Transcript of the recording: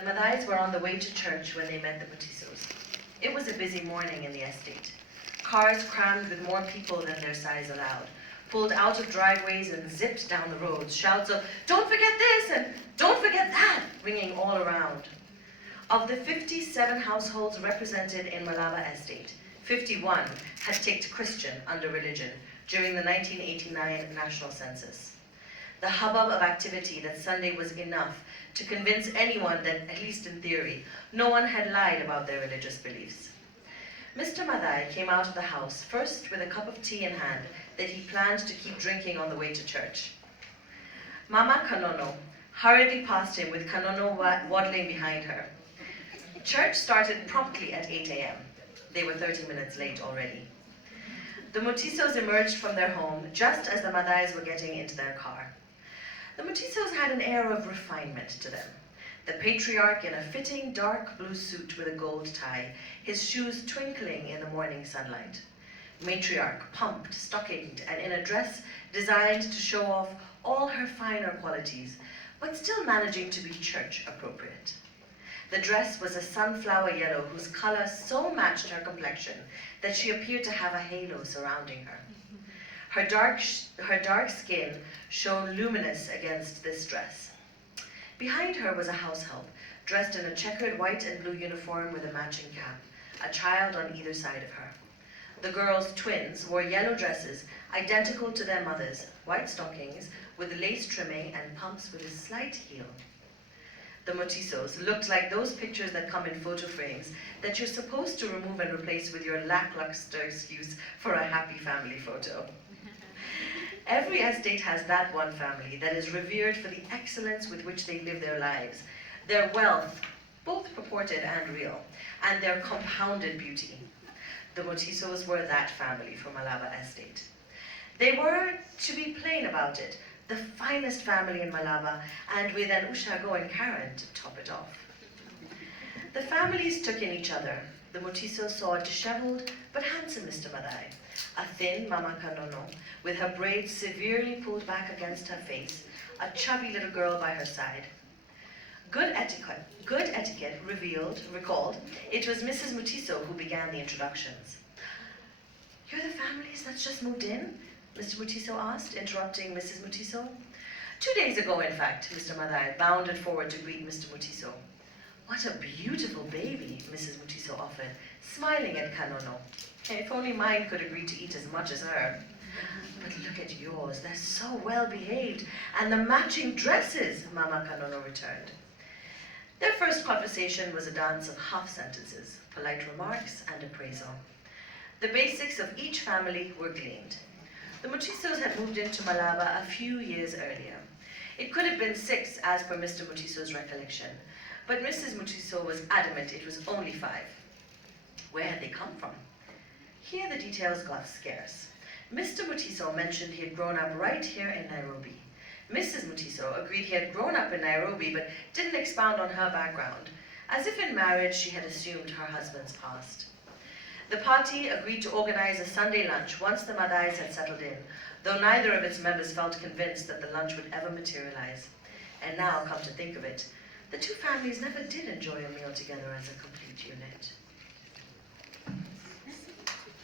The Madais were on the way to church when they met the Mutizos. It was a busy morning in the estate. Cars crammed with more people than their size allowed, pulled out of driveways and zipped down the roads, shouts of, "Don't forget this," and "Don't forget that," ringing all around. Of the 57 households represented in Malaba Estate, 51 had ticked Christian under religion during the 1989 national census. The hubbub of activity that Sunday was enough to convince anyone that, at least in theory, no one had lied about their religious beliefs. Mr. Madai came out of the house first with a cup of tea in hand that he planned to keep drinking on the way to church. Mama Kanono hurriedly passed him with Kanono waddling behind her. Church started promptly at 8 a.m. They were 30 minutes late already. The Mutizos emerged from their home just as the Madais were getting into their car. The Mutizos had an air of refinement to them. The patriarch in a fitting dark blue suit with a gold tie, his shoes twinkling in the morning sunlight. Matriarch, pumped, stockinged, and in a dress designed to show off all her finer qualities, but still managing to be church appropriate. The dress was a sunflower yellow whose color so matched her complexion that she appeared to have a halo surrounding her. Her dark skin shone luminous against this dress. Behind her was a house help, dressed in a checkered white and blue uniform with a matching cap, a child on either side of her. The girls, twins, wore yellow dresses identical to their mothers, white stockings with lace trimming and pumps with a slight heel. The Mutizos looked like those pictures that come in photo frames that you're supposed to remove and replace with your lackluster excuse for a happy family photo. Every estate has that one family that is revered for the excellence with which they live their lives, their wealth, both purported and real, and their compounded beauty. The Mutizos were that family from Malaba Estate. They were, to be plain about it, the finest family in Malaba, and with an Ushago and Karen to top it off. The families took in each other. The Mutizos saw a disheveled but handsome Mr. Madai, a thin Mama Kanono, with her braids severely pulled back against her face, a chubby little girl by her side. Good etiquette recalled it was Mrs. Mutiso who began the introductions. "You're the families that's just moved in?" Mr. Mutiso asked, interrupting Mrs. Mutiso. 2 days ago, in fact," Mr. Madai bounded forward to greet Mr. Mutiso. "What a beautiful baby," Mrs. Mutiso offered, smiling at Kanono. "If only mine could agree to eat as much as her." "But look at yours, they're so well behaved, and the matching dresses," Mama Kanono returned. Their first conversation was a dance of half sentences, polite remarks, and appraisal. The basics of each family were gleaned. The Mutizos had moved into Malaba a few years earlier. It could have been 6, as per Mr. Mutiso's recollection, but Mrs. Mutiso was adamant it was only 5. Where had they come from? Here the details got scarce. Mr. Mutiso mentioned he had grown up right here in Nairobi. Mrs. Mutiso agreed he had grown up in Nairobi, but didn't expound on her background, as if in marriage she had assumed her husband's past. The party agreed to organize a Sunday lunch once the Madais had settled in, though neither of its members felt convinced that the lunch would ever materialize. And now, come to think of it, the two families never did enjoy a meal together as a complete unit.